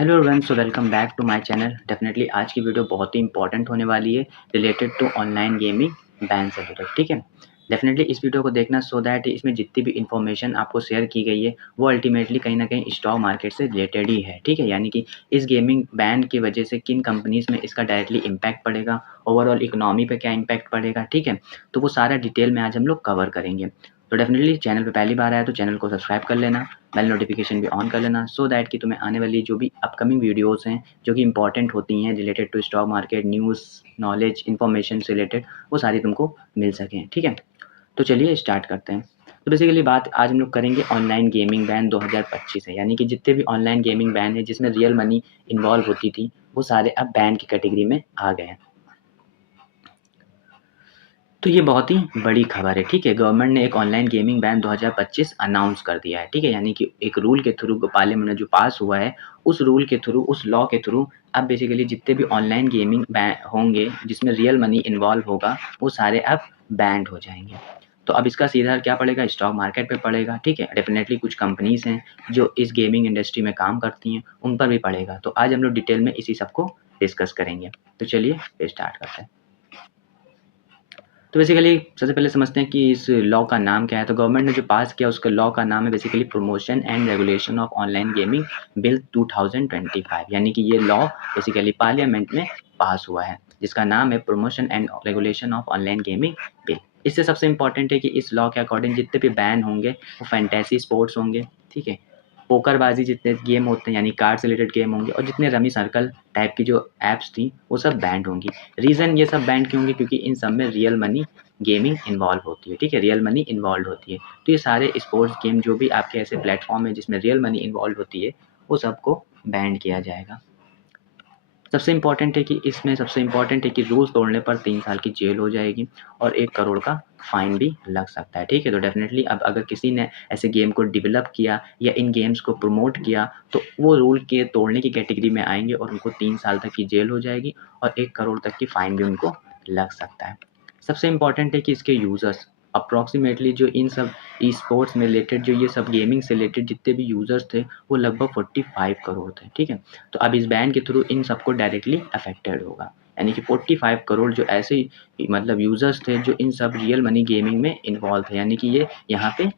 Hello everyone, so welcome back to my channel. Definitely आज की video बहुत ही इंपॉर्टेंट होने वाली है related to online gaming ban से रिलेटेड। ठीक है, डेफिनेटली इस वीडियो को देखना सो दैट इसमें जितनी भी इन्फॉर्मेशन आपको शेयर की गई है वो अल्टीमेटली कहीं ना कहीं स्टॉक मार्केट से रिलेटेड ही है। ठीक है, यानी कि इस गेमिंग बैन की वजह से किन कंपनीज़ में इसका डायरेक्टली इम्पैक्ट पड़ेगा, ओवरऑल इकोनॉमी पे क्या इम्पैक्ट पड़ेगा। ठीक है, तो वो सारा डिटेल में आज हम लोग कवर करेंगे। तो डेफिनेटली चैनल पे पहली बार आया तो चैनल को सब्सक्राइब कर लेना, बेल नोटिफिकेशन भी ऑन कर लेना सो दैट कि तुम्हें आने वाली जो भी अपकमिंग वीडियोस हैं जो कि इंपॉर्टेंट होती हैं related to stock market news, knowledge, information से रिलेटेड वो सारी तुमको मिल सकें। ठीक है, तो चलिए स्टार्ट करते हैं। तो बेसिकली बात आज हम लोग करेंगे ऑनलाइन गेमिंग बैन 2025 है, यानी कि जितने भी ऑनलाइन गेमिंग बैन है जिसमें रियल मनी इन्वॉल्व होती थी वो सारे अब बैन की कैटेगरी में आ गए हैं। तो ये बहुत ही बड़ी खबर है। ठीक है, गवर्नमेंट ने एक ऑनलाइन गेमिंग बैन 2025 अनाउंस कर दिया है। ठीक है, यानी कि एक रूल के थ्रू पार्लियामेंट में जो पास हुआ है उस रूल के थ्रू, उस लॉ के थ्रू अब बेसिकली जितने भी ऑनलाइन गेमिंग बैन होंगे जिसमें रियल मनी इन्वॉल्व होगा वो सारे अब बैंड हो जाएंगे। तो अब इसका सीधा क्या पड़ेगा, स्टॉक मार्केट पे पड़ेगा। ठीक है, डेफिनेटली कुछ कंपनीज हैं जो इस गेमिंग इंडस्ट्री में काम करती हैं उन पर भी पड़ेगा। तो आज हम लोग डिटेल में इसी सबको डिस्कस करेंगे। तो चलिए स्टार्ट करते हैं। तो बेसिकली सबसे पहले समझते हैं कि इस लॉ का नाम क्या है। तो गवर्नमेंट ने जो पास किया उसका लॉ का नाम है basically promotion and regulation of online gaming bill 2025, यानी कि ये लॉ बेसिकली पार्लियामेंट में पास हुआ है जिसका नाम है promotion and regulation of online gaming bill. इससे सबसे इंपॉर्टेंट है कि इस लॉ के अकॉर्डिंग जितने भी बैन होंगे वो फैंटेसी स्पोर्ट्स होंगे। ठीक है, पोकरबाजी जितने गेम होते हैं यानी कार्ड से रिलेटेड गेम होंगे और जितने रमी सर्कल टाइप की जो ऐप्स थी वो सब बैंड होंगी। रीज़न ये सब बैंड क्यों होंगे, क्योंकि इन सब में रियल मनी गेमिंग इन्वॉल्व होती है। ठीक है, रियल मनी इन्वॉल्व होती है। तो ये सारे स्पोर्ट्स गेम जो भी आपके ऐसे प्लेटफॉर्म है जिसमें रियल मनी इन्वॉल्व होती है वो सबको बैंड किया जाएगा। सबसे इम्पोर्टेंट है कि इसमें सबसे इम्पोर्टेंट है कि रूल्स तोड़ने पर 3 साल की जेल हो जाएगी और 1 करोड़ का फाइन भी लग सकता है। ठीक है, तो डेफिनेटली अब अगर किसी ने ऐसे गेम को डेवलप किया या इन गेम्स को प्रमोट किया तो वो रूल के तोड़ने की कैटेगरी में आएंगे और उनको 3 साल तक की जेल हो जाएगी और 1 करोड़ तक की फाइन भी उनको लग सकता है। सबसे इम्पोर्टेंट है कि इसके यूज़र्स अप्रॉक्सीमेटली जो इन सब ई स्पोर्ट्स में रिलेटेड जो ये सब गेमिंग से रिलेटेड जितने भी यूज़र्स थे वो लगभग 45 करोड़ थे। ठीक है, तो अब इस बैन के थ्रू इन सबको डायरेक्टली अफेक्टेड होगा, यानी कि 45 करोड़ जो ऐसे मतलब यूज़र्स थे जो इन सब रियल मनी गेमिंग में इन्वॉल्व थे, यानी कि ये यहाँ पे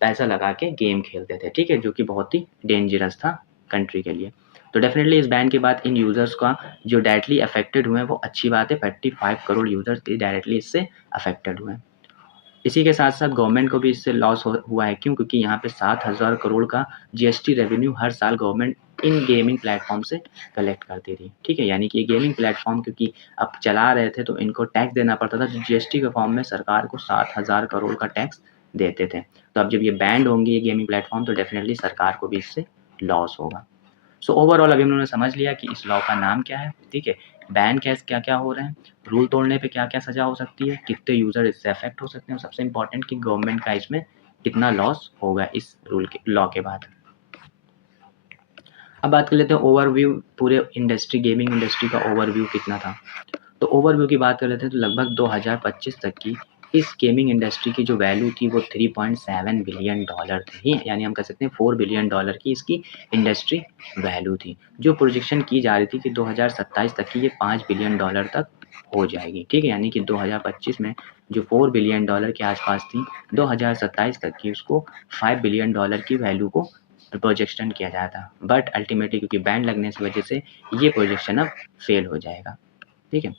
पैसा लगा के गेम खेलते थे। ठीक है, जो कि बहुत ही डेंजरस था कंट्री के लिए। तो डेफिनेटली इस बैन के बाद इन यूज़र्स का जो डायरेक्टली अफेक्टेड हुए हैं वो अच्छी बात है। 45 करोड़ यूज़र्स डायरेक्टली इससे अफेक्टेड हुए हैं। इसी के साथ-साथ गवर्नमेंट को भी इससे लॉस हो हुआ है। क्यों? क्योंकि यहाँ पे 7,000 करोड़ का जीएसटी रेवेन्यू हर साल गवर्नमेंट इन गेमिंग प्लेटफ़ॉर्म से कलेक्ट करती थी। ठीक है? यानी कि ये गेमिंग प्लेटफ़ॉर्म क्योंकि अब चला रहे थे तो इनको टैक्स देना पड़ता था, तो जीएसटी के फॉर्म में सरकार को 7,000 करोड़ का टैक्स देते थे। तो अब जब ये बैंड होंगे ये गेमिंग प्लेटफ़ॉर्म तो डेफ़िनेटली सरकार को भी इससे लॉस होगा। सो ओवरऑल अभी हम लोगों ने समझ लिया कि इस लॉ का नाम क्या है। ठीक है, बैन क्या-क्या हो रहे हैं, रूल तोड़ने पे क्या-क्या सज़ा हो सकती है, कितने यूज़र इससे अफेक्ट हो सकते हैं और सबसे इम्पोर्टेंट कि गवर्नमेंट का इसमें कितना लॉस होगा इस रूल के लॉ के बाद। अब बात कर लेते हैं ओवरव्यू पूरे इंडस्ट्री गेमिंग इंडस्ट्री का ओवरव्यू कितना था। तो ओवरव्यू की बात कर लेते हैं तो लगभग 2025 तक की इस गेमिंग इंडस्ट्री की जो वैल्यू थी वो 3.7 बिलियन डॉलर थी, यानी हम कह सकते हैं 4 बिलियन डॉलर की इसकी इंडस्ट्री वैल्यू थी, जो प्रोजेक्शन की जा रही थी कि 2027 तक की ये 5 बिलियन डॉलर तक हो जाएगी। ठीक है, यानी कि 2025 में जो 4 बिलियन डॉलर के आसपास थी 2027 तक की उसको 5 बिलियन डॉलर की वैल्यू को प्रोजेक्शन किया जाता था, बट अल्टीमेटली क्योंकि बैन लगने की वजह से ये प्रोजेक्शन अब फेल हो जाएगा। ठीक है,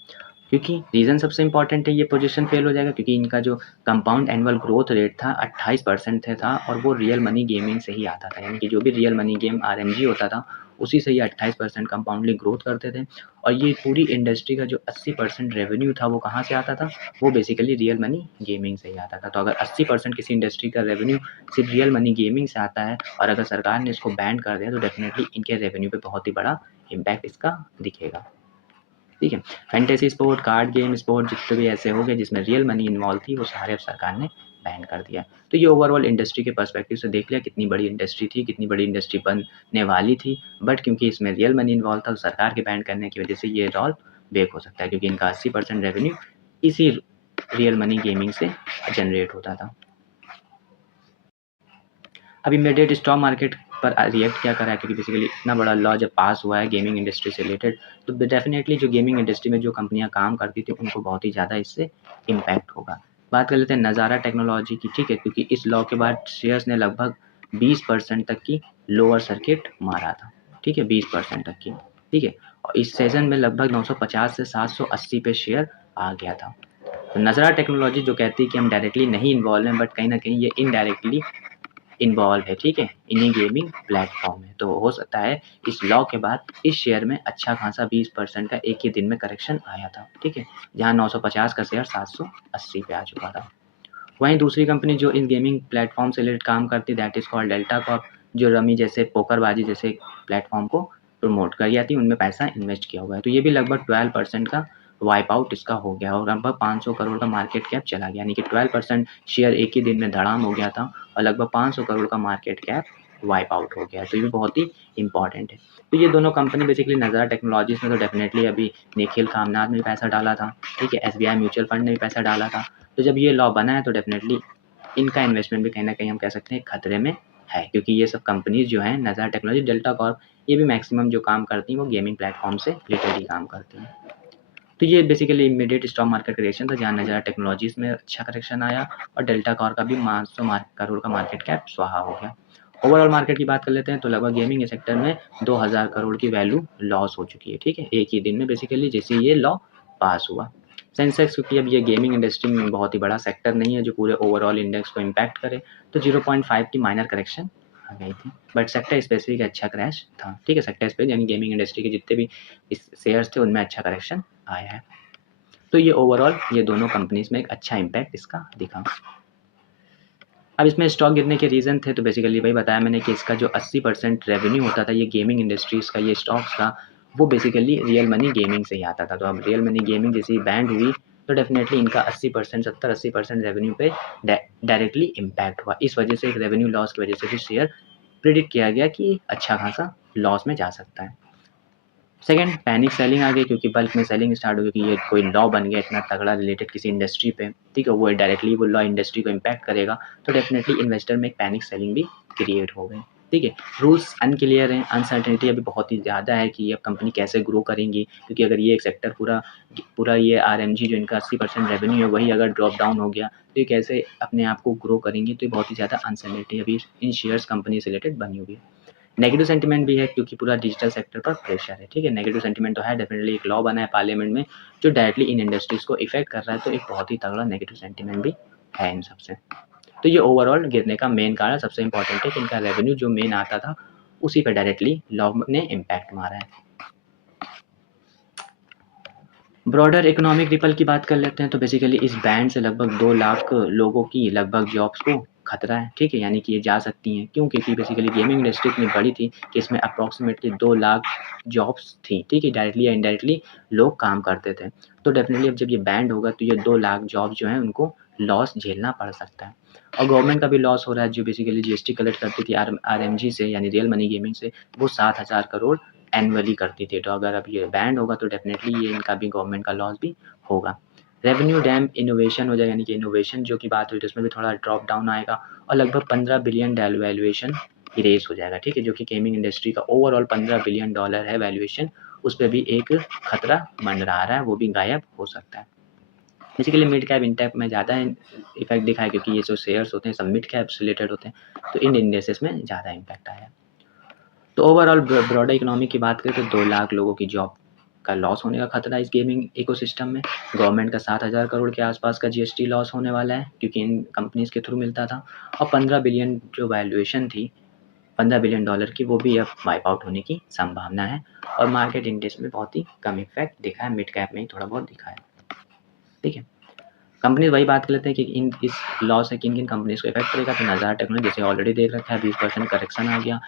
क्योंकि रीज़न सबसे इम्पोर्टेंट है ये पोजीशन फेल हो जाएगा क्योंकि इनका जो कंपाउंड एनुअल ग्रोथ रेट था 28% था और वो रियल मनी गेमिंग से ही आता था, यानी कि जो भी रियल मनी गेम आरएमजी होता था उसी से ये 28% कंपाउंडली ग्रोथ करते थे। और ये पूरी इंडस्ट्री का जो 80% रेवेन्यू था वो कहाँ से आता था, वो बेसिकली रियल मनी गेमिंग से ही आता था। तो अगर 80% किसी इंडस्ट्री का रेवेन्यू सिर्फ रियल मनी गेमिंग से आता है और अगर सरकार ने इसको बैन कर दिया तो डेफिनेटली इनके रेवेन्यू पे बहुत ही बड़ा इम्पैक्ट इसका दिखेगा। ठीक है, fantasy sport, card game sport जितने भी ऐसे हो गए जिसमें रियल मनी इन्वॉल्व थी वो सारे अब सरकार ने बैन कर दिया। तो ये ओवरऑल इंडस्ट्री के पर्सपेक्टिव से देख लिया कितनी बड़ी इंडस्ट्री थी, कितनी बड़ी इंडस्ट्री बनने वाली थी, बट क्योंकि इसमें रियल मनी इन्वॉल्व था तो सरकार के बैन करने की वजह से ये रोल बैक हो सकता है क्योंकि इनका 80% रेवेन्यू इसी रियल मनी गेमिंग से जनरेट होता था। अब इमीडिएट स्टॉक मार्केट पर रिएक्ट क्या करा है, क्योंकि बेसिकली इतना बड़ा लॉ जब पास हुआ है गेमिंग इंडस्ट्री से रिलेटेड, तो डेफिनेटली जो गेमिंग इंडस्ट्री में जो कंपनियां काम करती थी उनको बहुत ही ज़्यादा इससे इम्पैक्ट होगा। बात कर लेते हैं नज़ारा टेक्नोलॉजी की, ठीक है, क्योंकि इस लॉ के बाद शेयर्स ने लगभग 20% तक की लोअर सर्किट मारा था, ठीक है, 20% तक की, ठीक है, और इस सेशन में लगभग 950 से 780 पे शेयर आ गया था। तो नज़ारा टेक्नोलॉजी जो कहती है कि हम डायरेक्टली नहीं इन्वॉल्व हैं, बट कहीं ना कहीं ये इनडायरेक्टली इन्वॉल्व है, ठीक है, इन्हीं गेमिंग प्लेटफॉर्म में। तो हो सकता है इस लॉ के बाद इस शेयर में अच्छा खासा 20% का एक ही दिन में करेक्शन आया था, ठीक है, जहां 950 का शेयर 780 पे आ चुका था। वहीं दूसरी कंपनी जो इन गेमिंग प्लेटफॉर्म से रिलेटेड काम करती, that is called delta Corp, जो रमी जैसे पोकरबाजी जैसे प्लेटफॉर्म को प्रमोट कर जाती है, उनमें पैसा इन्वेस्ट किया हुआ है। तो ये भी लगभग 12% का वाइप आउट इसका हो गया और लगभग 500 करोड़ का मार्केट कैप चला गया, यानी कि 12% शेयर एक ही दिन में धड़ाम हो गया था और लगभग 500 करोड़ का मार्केट कैप वाइप आउट हो गया। तो ये भी बहुत ही इंपॉर्टेंट है। तो ये दोनों कंपनी बेसिकली नज़ारा टेक्नोलॉजीज में तो डेफिनेटली अभी निखिल कामनाथ ने भी पैसा डाला था, ठीक है, SBI म्यूचुअल फंड ने भी पैसा डाला था। तो जब ये लॉ बना है तो डेफिनेटली इनका इन्वेस्टमेंट भी कहीं ना कहीं हम कह सकते हैं खतरे में है, क्योंकि ये सब कंपनीज जो हैं नज़ारा टेक्नोलॉजी, डेल्टा कॉर्प, ये भी मैक्सिमम जो काम करती हैं वो गेमिंग प्लेटफॉर्म से रिलेटेड ही काम करती हैं। तो ये basically immediate stock market correction था, जहाँ नज़ारा टेक्नोलॉजीज में अच्छा करेक्शन आया और डेल्टा कॉर्प का भी 500 करोड़ का मार्केट कैप स्वाहा हो गया। ओवरऑल मार्केट की बात कर लेते हैं तो लगभग गेमिंग सेक्टर में 2000 करोड़ की वैल्यू लॉस हो चुकी है, ठीक है, एक ही दिन में बेसिकली जैसे ये लॉ पास हुआ। सेंसेक्स, क्योंकि अब ये गेमिंग इंडस्ट्री में बहुत ही बड़ा सेक्टर नहीं है जो पूरे ओवरऑल इंडेक्स को इम्पैक्ट करे, तो 0.5 की माइनर करेक्शन आ गई थी, बट सेक्टर स्पेसिफिक अच्छा क्रैश था, ठीक है, सेक्टर स्पेसिफिक यानी गेमिंग इंडस्ट्री के जितने भी इस शेयर्स थे उनमें अच्छा करेक्शन आया है। तो ये ओवरऑल ये दोनों कंपनीज में एक अच्छा इम्पैक्ट इसका दिखा। अब इसमें स्टॉक गिरने के रीज़न थे, तो बेसिकली वही बताया मैंने कि इसका जो 80% रेवेन्यू होता था ये गेमिंग इंडस्ट्रीज़ का, ये स्टॉक्स का, वो बेसिकली रियल मनी गेमिंग से ही आता था। तो अब रियल मनी गेमिंग जैसी बैंड हुई तो डेफिनेटली इनका 80%, 70-80% रेवेन्यू पे डायरेक्टली इम्पैक्ट हुआ। इस वजह से एक रेवेन्यू लॉस की वजह से भी शेयर प्रिडिक्ट किया गया कि अच्छा खासा लॉस में जा सकता है। सेकंड, पैनिक सेलिंग आ गई, क्योंकि बल्क में सेलिंग स्टार्ट हो गई कि ये कोई लॉ बन गया इतना तगड़ा रिलेटेड किसी इंडस्ट्री पे, ठीक है, वो डायरेक्टली वो लॉ इंडस्ट्री को इम्पैक्ट करेगा, तो डेफिनेटली इन्वेस्टर में एक पैनिक सेलिंग भी क्रिएट हो गई, ठीक है। रूल्स अनक्लियर हैं, अनसर्टेनिटी अभी बहुत ही ज़्यादा है कि ये कंपनी कैसे ग्रो करेंगी, क्योंकि अगर ये एक सेक्टर पूरा ये RMG जो इनका 80% रेवेन्यू है वही अगर ड्रॉप डाउन हो गया तो ये कैसे अपने आप को ग्रो करेंगी, तो ये बहुत ही ज़्यादा अनसर्टेनिटी अभी इन शेयर्स कंपनी से रिलेटेड बनी हुई है। नेगेटिव सेंटीमेंट भी है, क्योंकि पूरा डिजिटल सेक्टर पर प्रेशर है, ठीक है, नेगेटिव सेंटीमेंट तो है, डेफिनेटली एक लॉ बना है पार्लियामेंट में जो डायरेक्टली इन इंडस्ट्रीज को इफेक्ट कर रहा है, तो एक बहुत ही तगड़ा नेगेटिव सेंटीमेंट भी है इन सबसे। तो ये ओवरऑल गिरने का मेन कारण सबसे इंपॉर्टेंट है कि इनका रेवेन्यू जो मेन आता था उसी पर डायरेक्टली लॉ ने इम्पैक्ट मारा है। ब्रॉडर इकोनॉमिक रिपल की बात कर लेते हैं तो बेसिकली इस बैंड से लगभग 2 लाख लोगों की लगभग जॉब्स को खतरा है, ठीक है, यानी कि ये जा सकती हैं, क्यों, क्योंकि बेसिकली गेमिंग इंडस्ट्री इतनी बड़ी थी कि इसमें अप्रॉक्सीमेटली 2 लाख जॉब्स थी, ठीक है, डायरेक्टली या इनडायरेक्टली लोग काम करते थे। तो डेफिनेटली अब जब ये बैंड होगा तो ये 2 लाख जॉब जो हैं उनको लॉस झेलना पड़ सकता है और गवर्नमेंट का भी लॉस हो रहा है, जो बेसिकली GST कलेक्ट करती थी RMG से यानी रियल मनी गेमिंग से, वो 7,000 करोड़ एनुअली करती थी। तो अगर अब ये बैंड होगा तो डेफिनेटली ये इनका भी गवर्नमेंट का लॉस भी होगा। रेवेन्यू डैम इनोवेशन हो जाएगा, यानी कि इनोवेशन जो की बात हुई थी उसमें भी थोड़ा ड्रॉप डाउन आएगा और लगभग 15 बिलियन वैल्यूएशन इरेज हो जाएगा, ठीक है, जो कि गेमिंग इंडस्ट्री का ओवरऑल $15 बिलियन है वैल्यूएशन, उस पर भी एक खतरा मंडरा रहा है, वो भी गायब हो सकता है। बेसिकली मिड कैप इंडेक्स में ज़्यादा इफेक्ट दिखा है, क्योंकि ये जो शेयर्स होते हैं सब मिड कैप से रिलेटेड होते हैं, तो इन इंडेक्सेस में ज़्यादा इम्पैक्ट आया। तो ओवरऑल ब्रॉडर इकोनॉमी की बात करें तो 2 लाख लोगों की जॉब का लॉस होने का खतरा इस गेमिंग इकोसिस्टम में। गवर्नमेंट का 7,000 करोड़ के आसपास का GST लॉस होने वाला है, क्योंकि इन कंपनीज के थ्रू मिलता था, और 15 बिलियन जो वैल्यूएशन थी $15 बिलियन की, वो भी अब वाइप आउट होने की संभावना है और मार्केट इंडेक्स में बहुत ही कम इफेक्ट दिखा है, मिड कैप में ही थोड़ा बहुत दिखा है, ठीक है। कंपनी वही बात कर लेते हैं कि इन इस लॉ से किन किन कंपनीज को इफेक्ट करेगा, तो नज़ारा टेक्नोलॉजी जैसे ऑलरेडी देख रखा है 20% करेक्शन आ गया,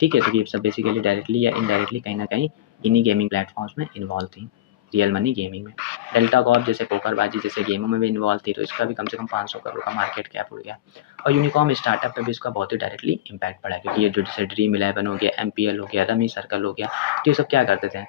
ठीक है, तो ये सब बेसिकली डायरेक्टली या इनडायरेक्टली कहीं ना कहीं इन्हीं गेमिंग प्लेटफॉर्म्स में इन्वॉल्व थी, रियल मनी गेमिंग में। डेल्टा कॉर्प जैसे पोकरबाजी जैसे गेमों में भी इन्वॉल्व थी, तो इसका भी कम से कम 500 करोड़ का मार्केट कैप हो गया और यूनिकॉर्न स्टार्टअप पे भी इसका बहुत ही डायरेक्टली इम्पैक्ट पड़ा, क्योंकि ये जो जैसे ड्रीम 11 हो गया, MPL हो गया, रमी सर्कल हो गया, तो ये सब क्या करते थे,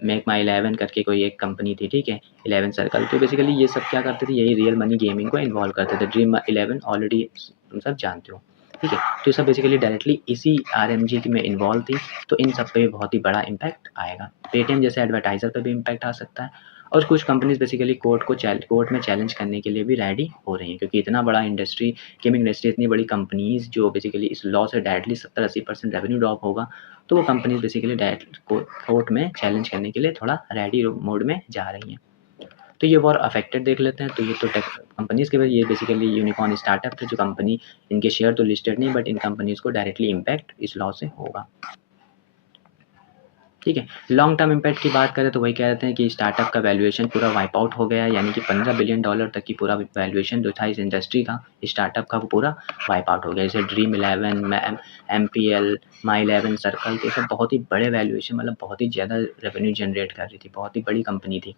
मेक माई 11 करके कोई एक कंपनी थी, ठीक है, 11 सर्कल, तो बेसिकली ये सब क्या करते थे, यही रियल मनी गेमिंग को इन्वॉल्व करते थे। ड्रीम 11 ऑलरेडी तुम सब जानते हो। ठीक है। तो ये सब बेसिकली डायरेक्टली इसी आरएमजी में इन्वॉल्व थी, तो इन सब पे बहुत ही बड़ा इम्पैक्ट आएगा। पेटीएम जैसे एडवर्टाइज़र पे भी इम्पैक्ट आ सकता है और कुछ कंपनीज़ बेसिकली कोर्ट में चैलेंज करने के लिए भी रेडी हो रही हैं, क्योंकि इतना बड़ा इंडस्ट्री, गेमिंग इंडस्ट्री, इतनी बड़ी कंपनीज़ जो बेसिकली इस लॉ से डायरेक्टली 70-80% रेवेन्यू ड्रॉप होगा, तो वो कंपनीज़ बेसिकली डायरेक्ट कोर्ट में चैलेंज करने के लिए थोड़ा रेडी मोड में जा रही हैं। तो ये और अफेक्टेड देख लेते हैं। तो ये तो टेक कंपनीज़ के, ये बेसिकली यूनिकॉर्न स्टार्टअप थे जो कंपनी, इनके शेयर तो लिस्टेड नहीं, बट इन कंपनीज़ को डायरेक्टली इम्पैक्ट इस लॉ से होगा। ठीक है। लॉन्ग टर्म इम्पैक्ट की बात करें तो वही कह रहे हैं कि स्टार्टअप का वैल्यूएशन पूरा वाइप आउट हो गया है, यानी कि $15 बिलियन तक की पूरा वैल्यूएशन जो था इस इंडस्ट्री का, स्टार्टअप का, वो पूरा वाइप आउट हो गया। जैसे ड्रीम इलेवन, एमपीएल, माई इलेवन, सर्कल, ये सब बहुत ही बड़े वैल्यूएशन, मतलब बहुत ही ज़्यादा रेवेन्यू जनरेट कर रही थी, बहुत ही बड़ी कंपनी थी।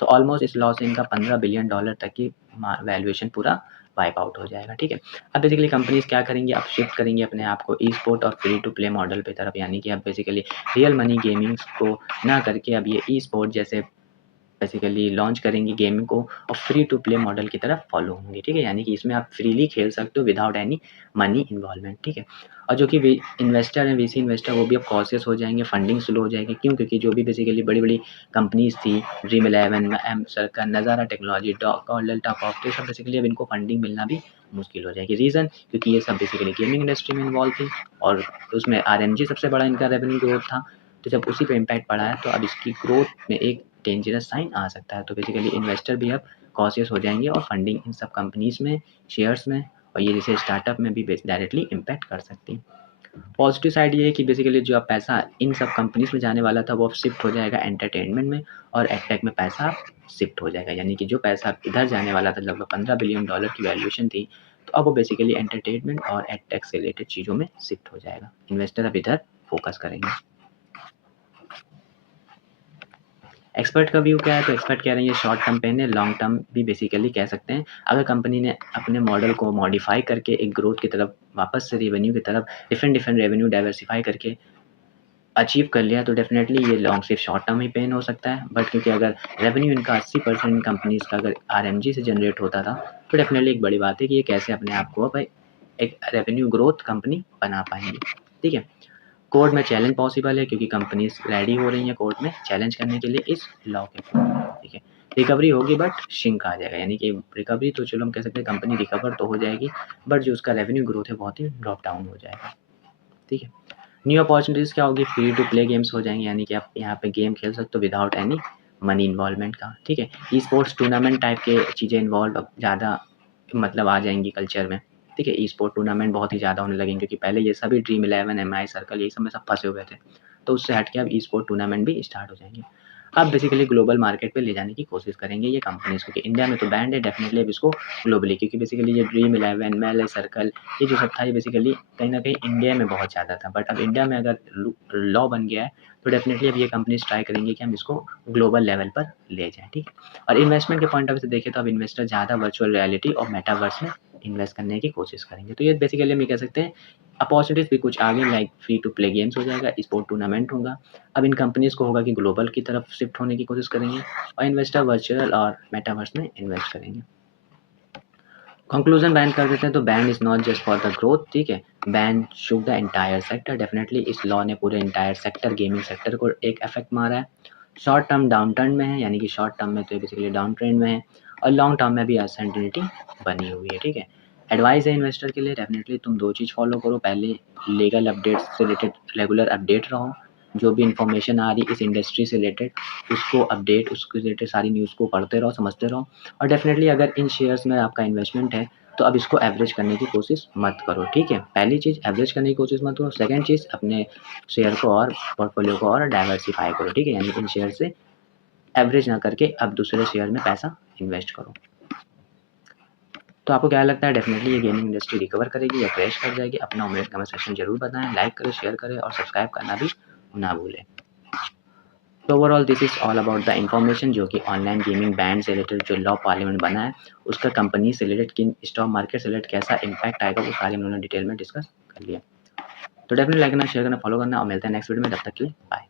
तो ऑलमोस्ट इस लॉ से इनका $15 बिलियन तक की वैल्यूएशन पूरा वाइप आउट हो जाएगा। ठीक है। अब बेसिकली कंपनीज क्या करेंगी, अब शिफ्ट करेंगी अपने आप को ई स्पोर्ट और फ्री टू प्ले मॉडल पे तरफ, यानी कि अब बेसिकली रियल मनी गेमिंग को ना करके अब ये ई स्पोर्ट जैसे बेसिकली लॉन्च करेंगी गेमिंग को और फ्री टू प्ले मॉडल की तरफ फॉलो होंगे। ठीक है। यानी कि इसमें आप फ्रीली खेल सकते हो विदाउट एनी मनी इन्वॉल्वमेंट। ठीक है। और जो कि इन्वेस्टर हैं, वीसी इन्वेस्टर, वो भी अब कॉशियस हो जाएंगे, फंडिंग स्लो हो जाएगी। क्यों? क्योंकि जो भी बेसिकली बड़ी बड़ी कंपनीज थी, ड्रीम इलेवन, एम सर्कल, नज़ारा टेक्नोलॉजी, डॉक, डेल्टा कॉप, तो सब बेसिकली अब इनको फंडिंग मिलना भी मुश्किल हो जाएगी। रीज़न क्योंकि ये सब बेसिकली गेमिंग इंडस्ट्री में इन्वॉल्व थी और उसमें आरएमजी सबसे बड़ा इनका रेवेन्यू ग्रोथ था। तो जब उसी पे इम्पैक्ट पड़ा है तो अब इसकी ग्रोथ में एक डेंजरस साइन आ सकता है। तो बेसिकली इन्वेस्टर भी अब कॉशियस हो जाएंगे और फंडिंग इन सब कंपनीज़ में, शेयर्स में और ये जैसे स्टार्टअप में भी डायरेक्टली इम्पैक्ट कर सकती है। पॉजिटिव साइड ये है कि बेसिकली जो अब पैसा इन सब कंपनीज़ में जाने वाला था वो अब शिफ्ट हो जाएगा एंटरटेनमेंट में और एडटेक में पैसा शिफ्ट हो जाएगा। यानी कि जो पैसा इधर जाने वाला था, लगभग $15 बिलियन की वैल्यूएशन थी, तो अब वो बेसिकली एंटरटेनमेंट और एडटेक से रिलेटेड चीज़ों में शिफ्ट हो जाएगा। इन्वेस्टर अब इधर फोकस करेंगे। एक्सपर्ट का व्यू क्या है? तो एक्सपर्ट कह रहे हैं ये शॉर्ट टर्म पेन है, लॉन्ग टर्म भी बेसिकली कह सकते हैं। अगर कंपनी ने अपने मॉडल को मॉडिफाई करके एक ग्रोथ की तरफ, वापस से रेवेन्यू की तरफ, डिफरेंट रेवेन्यू डाइवर्सिफाई करके अचीव कर लिया, तो डेफिनेटली ये लॉन्ग सिर्फ शॉर्ट टर्म ही पेन हो सकता है। बट क्योंकि अगर रेवेन्यू इनका 80% कंपनीज का अगर आरएमजी से जनरेट होता था, तो डेफिनेटली एक बड़ी बात है कि ये कैसे अपने आप को भाई एक रेवेन्यू ग्रोथ कंपनी बना पाएंगे। ठीक है। कोर्ट में चैलेंज पॉसिबल है क्योंकि कंपनीज रेडी हो रही हैं कोर्ट में चैलेंज करने के लिए इस लॉ के। ठीक है। रिकवरी होगी बट शिंक आ जाएगा, यानी कि रिकवरी तो चलो हम कह सकते हैं कंपनी रिकवर तो हो जाएगी, बट जो उसका रेवेन्यू ग्रोथ है बहुत ही ड्रॉप डाउन हो जाएगा। ठीक है। न्यू अपॉर्चुनिटीज़ क्या होगी, फ्री टू प्ले गेम्स हो जाएंगे, यानी कि आप यहाँ पे गेम खेल सकते हो विदाउट एनी मनी इन्वॉल्वमेंट का। ठीक है। ई स्पोर्ट्स टूर्नामेंट टाइप के चीज़ें इन्वॉल्व अब ज़्यादा मतलब आ जाएंगी कल्चर में। ठीक है। ई स्पोर्ट टूर्नामेंट बहुत ही ज़्यादा होने लगेंगे क्योंकि पहले ये सभी ड्रीम इलेवन, एम आई सर्कल, ये सब में सब फंसे हुए थे, तो उससे हट के अब ई स्पोर्ट टूर्नामेंट भी स्टार्ट हो जाएंगे। अब बेसिकली ग्लोबल मार्केट पे ले जाने की कोशिश करेंगे ये कंपनीज़, क्योंकि इंडिया में तो बैंड है, डेफिनेटली अब इसको ग्लोबली, क्योंकि बेसिकली ये ड्रीम इलेवन, मेले सर्कल, ये जो सब था ये बेसिकली कहीं ना कहीं इंडिया में बहुत ज़्यादा था, बट अब इंडिया में अगर लॉ बन गया है तो डेफिनेटली अब ये कंपनीज ट्राई करेंगे कि हम इसको ग्लोबल लेवल पर ले जाएं। ठीक है। और इन्वेस्टमेंट के पॉइंट ऑफ व्यू से देखें तो अब इन्वेस्टर ज़्यादा वर्चुअल रियलिटी और मेटावर्स में इन्वेस्ट करने की कोशिश करेंगे। तो ये बेसिकली हम ये कह सकते हैं अपॉर्चुनिटीज़ भी कुछ आ गई, like free to play games हो जाएगा, स्पोर्ट टूर्नामेंट होगा। अब इन कंपनीज़ को होगा कि ग्लोबल की तरफ शिफ्ट होने की कोशिश करेंगे और इन्वेस्टर वर्चुअल और मेटावर्स में इन्वेस्ट करेंगे। कंक्लूजन बैन कर देते हैं तो ban is not just for the growth. ठीक है। Ban should the entire sector. Definitely इस लॉ ने पूरे एंटायर सेक्टर, गेमिंग सेक्टर को एक इफेक्ट मारा है। शॉर्ट टर्म डाउन ट्रेंड में है, यानी कि शॉर्ट टर्म में तो बेसिकली डाउन ट्रेंड में है और लॉन्ग टर्म में भी अनसर्टेनिटी बनी हुई है। ठीक है। एडवाइस है इन्वेस्टर के लिए, डेफिनेटली तुम दो चीज़ फॉलो करो। पहले लीगल अपडेट्स से रिलेटेड रेगुलर अपडेट रहो, जो भी इंफॉर्मेशन आ रही इस इंडस्ट्री से रिलेटेड उसको अपडेट, उसके रिलेटेड सारी न्यूज़ को पढ़ते रहो, समझते रहो। और डेफिनेटली अगर इन शेयर्स में आपका इन्वेस्टमेंट है तो अब इसको एवरेज करने की कोशिश मत करो। ठीक है। पहली चीज़ एवरेज करने की कोशिश मत करो। सेकंड चीज़ अपने शेयर को और पोर्टफोलियो को और डाइवर्सिफाई करो। ठीक है। यानी इन शेयर से एवरेज ना करके अब दूसरे शेयर में पैसा इन्वेस्ट करो। तो आपको क्या लगता है, डेफिनेटली ये गेमिंग इंडस्ट्री रिकवर करेगी या क्रैश कर जाएगी? अपना ओपिनियन कमेंट सेक्शन जरूर बताएं, लाइक करें, शेयर करें और सब्सक्राइब करना भी ना भूलें। तो overall this is all about the information जो कि ऑनलाइन गेमिंग बैन से रिलेटेड जो लॉ पार्लियामेंट बना है उसका कंपनी से रिलेटेड, किन स्टॉक मार्केट से रिलेटेड कैसा इम्पैक्ट आएगा, वो सारे हम लोगों ने डिटेल में डिस्कस कर लिया। तो डेफिनेटली लाइक करना, शेयर करना, फॉलो करना और मिलते हैं नेक्स्ट वीडियो में। तब तक के लिए बाय।